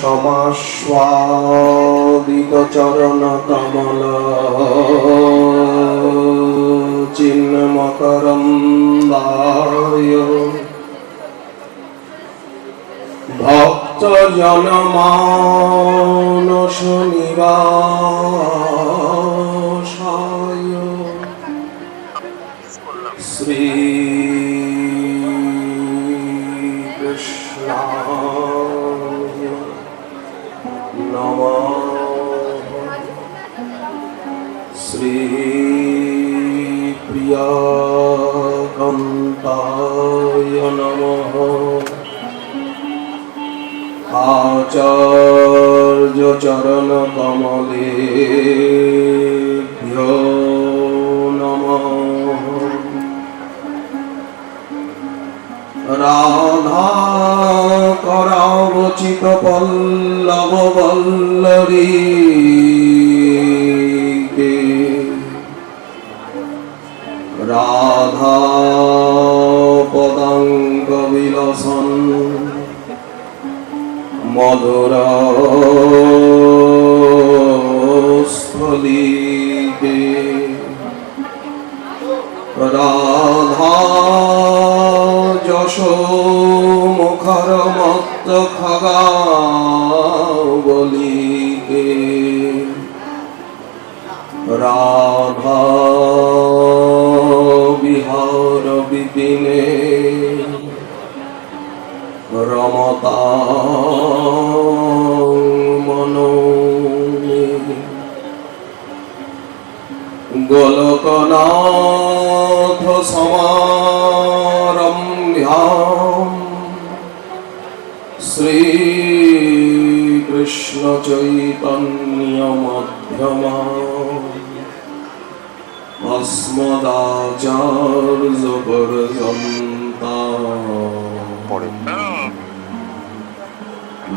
সমাস্বাদিতচরণ কমল চিন্মকরন্দায় ভক্ত জনমানস নিবাসায় শ্রী কৃষ্ণায় নমঃ। শ্রী প্রিয়কান্তায় নমঃ। আচার্য চরণ কমলেভ্যো নমঃ। রাধা করাবচিত পল্লব বল্লরী রাধা পদাঙ্গ বিলসন মধুর স্থলীতে রাধা যশো মুখর মত্ত খগাবলীতে রাধা বিহার বিপিনে রমতা মনো গোলকনাথ সমারম্ভ্যাম শ্রী কৃষ্ণ চৈতন্য মধ্যমাম अस्मदाचार्य पर्यन्ताम्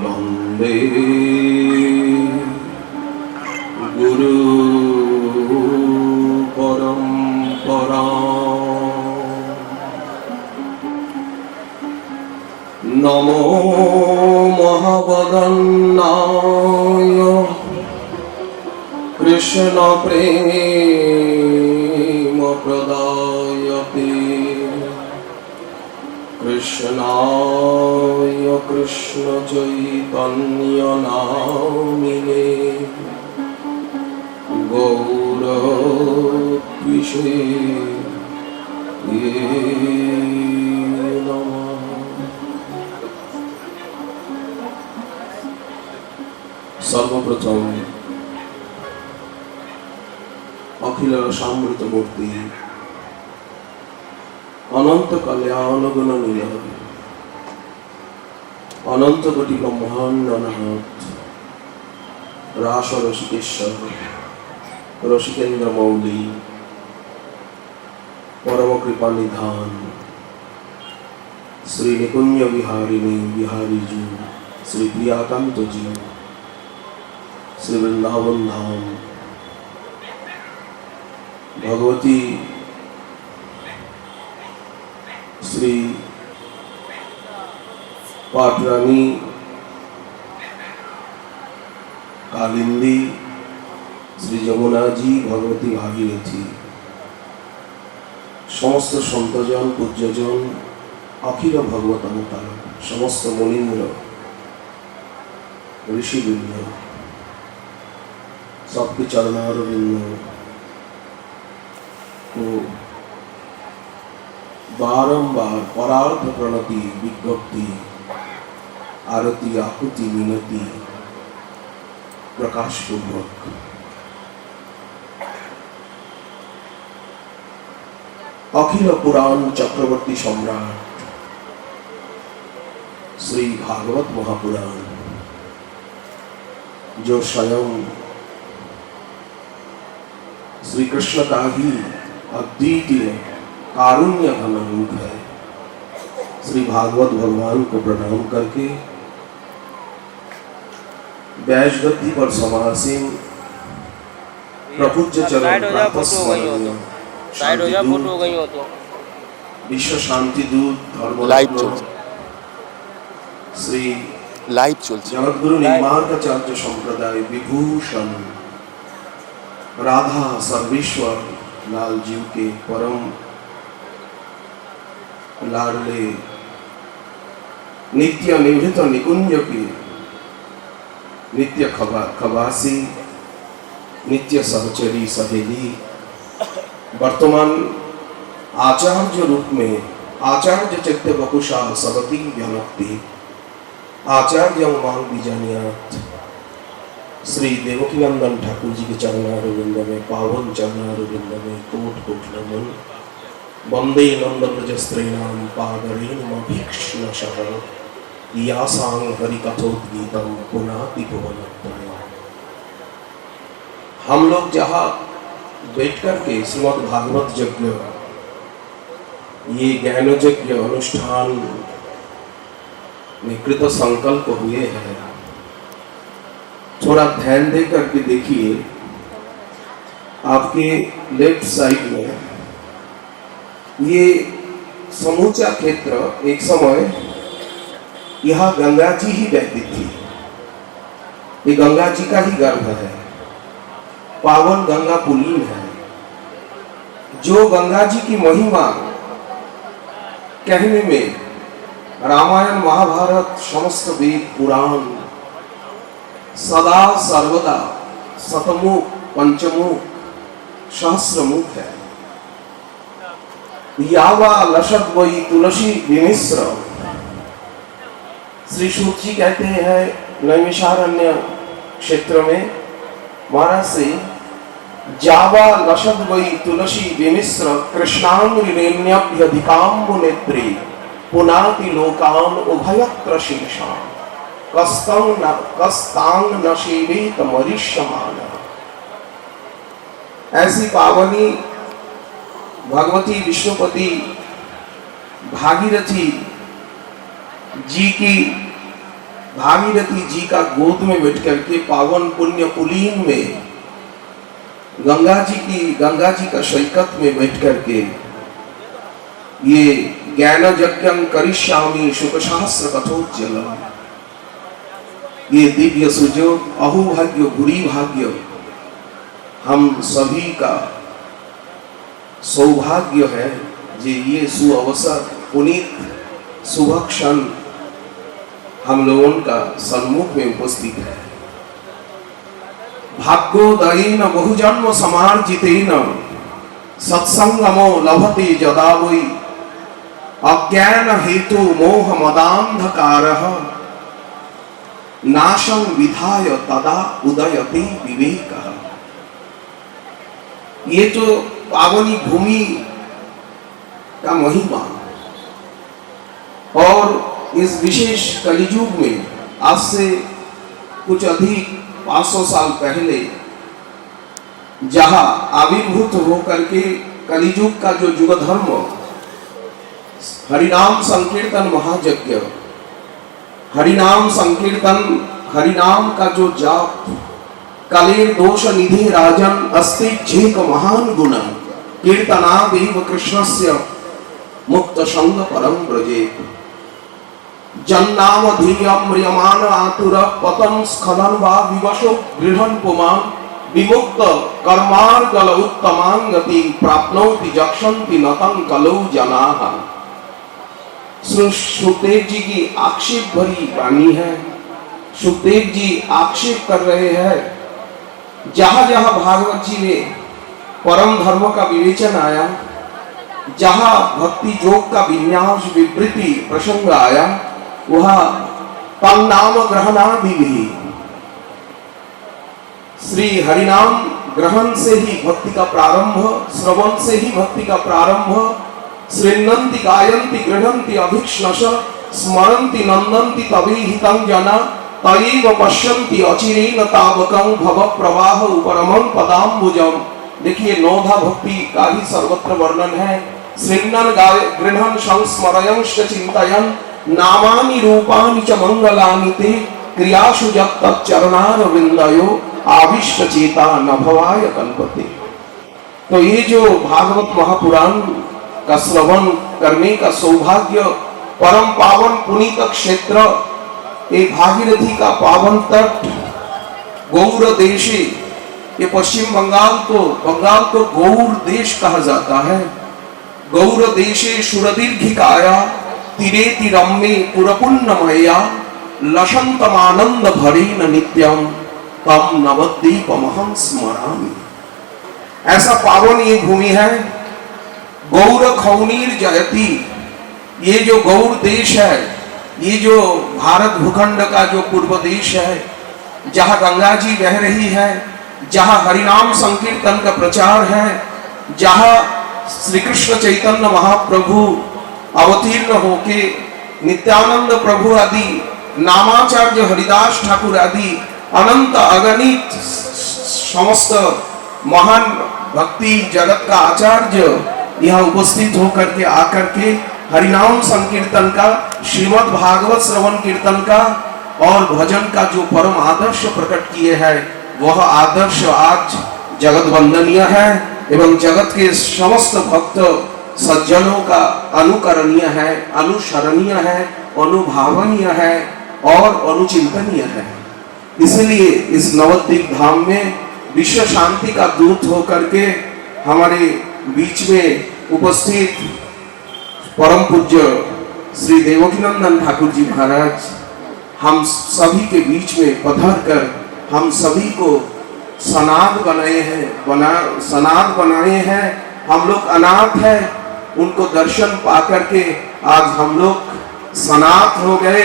वन्दे गुरु परम्पराम्। नमो महावदन्नाय कृष्ण प्रेम प्रदायते कृष्णाय कृष्ण चैतन्य नामिने गौरत्विषे नमः। सर्वप्रथम अखिल रसामृत मूर्ति अनंत कल्याण गुण नील अनंत कोटि ब्रह्मांड अनाहत रास रसिकेश्वर रसिकेन्द्र मौली परम कृपा निधान श्री निकुंज विहारिणी बिहारी जी श्री प्रियाकांत जी श्री वृंदावन धाम भगवती श्री पाटरानी कालिंदी श्री यमुना जी भगवती भागीरथी समस्त सन्तजन पूज्यजन अखिल भगवत अवतार समस्त मुनीन्द्र ऋषिवृंद सबके चरणारविंद को बारंबार परार्थ प्रणति विज्ञप्ति आरती आकुति मिनति प्रकाश पूर्वक अखिल पुराण चक्रवर्ती सम्राट श्री भागवत महापुराण जो स्वयं श्री कृष्ण का ही अद्वितीय कारुण्य घन रूप है। श्री भागवत भगवान को प्रणाम करके बैज गद्दी पर समासीन प्रपूज्य चरण विश्व शांति दूत धर्म श्री লাইভ চলছে। जगद्गुरु निर्मार्गाचार्य संप्रदाय विभूषण राधा सर्वेश्वर लाल जी के परम लाडले नित्य निवृत्त निकुंज के नित्य खबासी नित्य सहचरी सहेली वर्तमान आचार्य रूप में आचार्य चित्त वकुशा सगति जनक्ति आचार्य मान बीजानियात श्री देवकीनंदन ठाकुर जी के चरणारविंद में पावन चरणारविंद में कोट कोट नमन वंदे नंद ब्रजस्त्रीणाम पादरेणुमभीक्ष्णशः यासां हरिकथोद्गीतम पुनाति भुवनत्रयम्। हम लोग जहाँ बैठ कर के श्रीमद् भागवत यज्ञ ये ज्ञान यज्ञ अनुष्ठान में कृत संकल्प हुए हैं, थोड़ा ध्यान दे करके देखिए। आपके लेफ्ट साइड में ये समूचा क्षेत्र एक समय यहाँ गंगा जी ही बहती थी। ये गंगा जी का ही गर्भ है, पावन गंगा पुलीन है। जो गंगा जी की महिमा कहने में रामायण महाभारत समस्त वेद पुराण सदा सर्वदा शतमुख पंचमुख सहस्रमुख है। यावा लशत वही तुलसी विमिश्र, श्री सूत जी कहते हैं नैमिषारण्य क्षेत्र में महाराज से, जावा लशद वही तुलसी विमिश्र कृष्णांग्रिरेण्यभ्यधिकाम्बु नेत्री पुनाति लोकान उभयत्र शीर्षान कस्तांग न सेवेत मरीष्यमान। ऐसी पावनी भगवती विष्णुपति भागीरथी जी का गोद में बैठ करके पावन पुण्य पुलीन में गंगा जी का शैकत में बैठ करके ये ज्ञान यज्ञं करिष्यामि शुकशास्त्र कथोज्जलम्, ये दिव्य सुजोग अहोभाग्य बुरी भाग्य हम सभी का सौभाग्य है जे ये सुअवसर पुनीत शुभ क्षण हम लोगों का सन्मुख में उपस्थित है। भाग्योदयेन बहुजन्म समार्जितेन सत्संगमो लभते यदा वै अज्ञान हेतु मोह मदांधकारः नाशं विधाय तदा उदयते विवेकः। ये तो पावनी भूमि का महिमा, और इस विशेष कलियुग में आज से कुछ अधिक 500 साल पहले जहां आविर्भूत होकर के कलियुग का जो युग धर्म हरिनाम संकीर्तन महायज्ञ, हरिनाम संकीर्तन, हरिनाम का जो जाप, कलेर दोष निधि राजन अस्ति झेक महान गुण कीर्तनादेव कृष्णस्य मुक्त संग परम ब्रजेत। जन्नाम धीयम म्रियमान आतुर पतन स्खलन वा विवशो गृहन पुमान विमुक्त कर्मार्गल उत्तमांगति प्राप्नोति जक्षन्ति नतं कलौ जनाः। सुखदेव जी की आक्षेप भरी वाणी है। सुखदेव जी आक्षेप कर रहे हैं, जहां जहां भागवत जी में परम धर्म का विवेचन आया, जहां भक्ति योग का विन्यास विवृति प्रसंग आया, वह तम नाम ग्रहणादि भी श्री हरिनाम ग्रहण से ही भक्ति का प्रारंभ, श्रवण से ही भक्ति का प्रारंभ। श्रीनंति गायन्ति गृह्णन्ति अभिक्ष्णश स्मरन्ति नंदन्ति तभिहितं जना तयैव पश्यन्ति अचिरेण तावकं भव प्रवाह उपरमं पदाम्बुजम्। देखिए नौधा भक्ति का ही सर्वत्र वर्णन है। श्रीनन गाय गृह्णन संस्मरयंश्च चिन्तयन् नामानि रूपानि च मंगलानि ते क्रियासु जगत् चरणारविन्दयो आविष्ट चेता न भवाय कल्पते। तो ये जो भागवत महापुराण का श्रवण करने का सौभाग्य, परम पावन पुनीत क्षेत्र एक भागीरथी का पावन तट गौर देशे, ये पश्चिम बंगाल को गौर देश कहा जाता है। गौर देशे सुरदीर्घिकाया तीरे तिरम्मे पुरपुन्नमया लसन्तमानंद भरेन नित्यम तम नवद्वीपमहं स्मरामि। ऐसा पावन ये भूमि है। गौर खौनीर जयति, ये जो गौर देश है, ये जो भारत भूखंड का जो पूर्व देश है, जहाँ गंगा जी बह रही है, जहाँ हरिनाम संकीर्तन का प्रचार है, जहाँ श्री कृष्ण चैतन्य महाप्रभु अवतीर्ण होके नित्यानंद प्रभु आदि, नामाचार्य हरिदास ठाकुर आदि अनंत अगणित समस्त महान भक्ति जगत का आचार्य यहाँ उपस्थित होकर के आकर के हरिनाम संकीर्तन का, श्रीमद् भागवत श्रवण कीर्तन का और भजन का जो परम आदर्श प्रकट किए हैं, वह आदर्श आज जगत वंदनीय है एवं जगत के समस्त भक्त सज्जनों का अनुकरणीय है, अनुसरणीय है, अनुभावनीय है और अनुचिंतनीय है। इसलिए इस नवद्वीप धाम में विश्व शांति का दूत होकर के हमारे बीच में उपस्थित परम पूज्य श्री देवकीनंदन ठाकुर जी महाराज हम सभी के बीच में पधार कर हम सभी को सनाथ बनाए हैं। हम लोग अनाथ हैं, उनको दर्शन पा करके आज हम लोग सनाथ हो गए।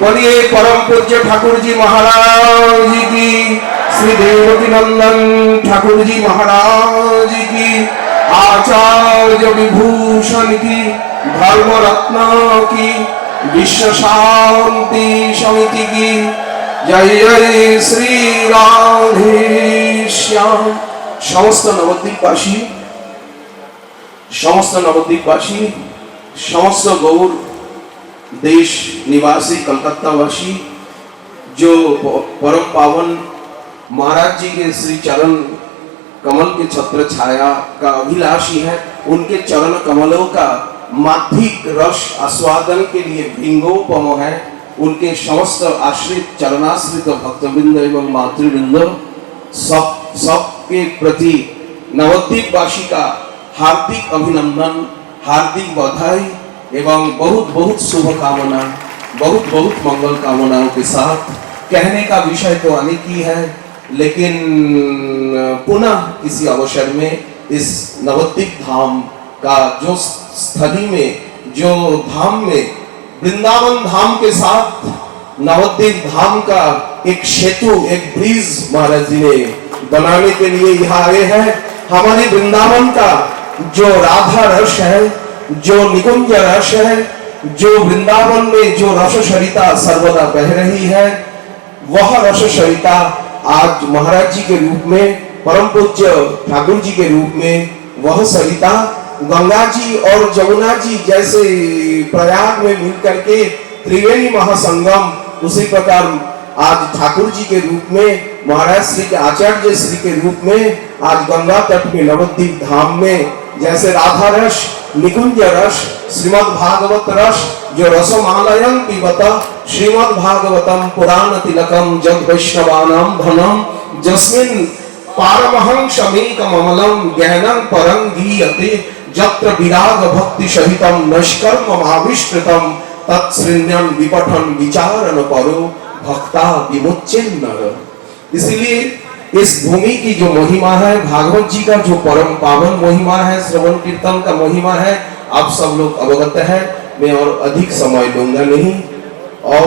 बोलिए परम पूज्य ठाकुर जी महाराज की, श्री देवकीनंदन ठाकुर जी महाराज की, आचार्य विभूषण की, धर्म रत्न की, विश्व शांति समिति की जय जय श्री राधे श्याम। समस्त नवद्वीपवासी, समस्त गौर देश निवासी कलकत्ता वासी जो परम पावन महाराज जी के श्री चरण कमल के छत्र छाया का अभिलाषी है, उनके चरण कमलों का माधिक रस आस्वादन के लिए भिंगोपम है। उनके समस्त आश्रित चरणाश्रित भक्तवृंद एवं मातृवृंद सबके प्रति नवद्वीपवासी का हार्दिक अभिनंदन, हार्दिक बधाई एवं बहुत बहुत शुभकामना, बहुत बहुत मंगल कामनाओं के साथ। कहने का विषय तो अनेक ही है, लेकिन पुनः किसी अवसर में इस नवद्वीप धाम का जो स्थली में, जो धाम में वृंदावन धाम के साथ नवद्वीप धाम का एक सेतु, एक ब्रिज महाराज जी ने बनाने के लिए यहाँ आए हैं। हमारे वृंदावन का जो राधा रस है, जो निकुंज रस है, जो वृंदावन में जो रस सरिता सर्वदा बह रही है, वह रस सरिता आज महाराज जी के रूप में, परम पूज्य ठाकुर जी के रूप में, वह सरिता गंगा जी और जमुना जी जैसे प्रयाग में मिलकर के त्रिवेणी महासंगम, उसी प्रकार आज ठाकुर जी के रूप में, महाराज श्री के आचार्य श्री के रूप में आज गंगा तट के नवद्वीप धाम में जैसे राधा रस, निकुंज रस, श्रीमद् भागवत रस, जो रसमालयं पिबत श्रीमद् भागवतम पुराण तिलकम जग वैष्णवानां धनम जस्मिन् पारमहंसमेकममलं गहनं परं गीयते जत्र विराग भक्ति सहितं नष्कर्म आविष्कृतं तत्सृण्यं विपठन विचारन परो भक्ता विमुच्येन नर। इसलिए इस भूमि की जो महिमा है, भागवत जी का जो परम पावन महिमा है, श्रवण कीर्तन का महिमा है, आप सब लोग अवगत है। मैं और अधिक समय लूंगा नहीं और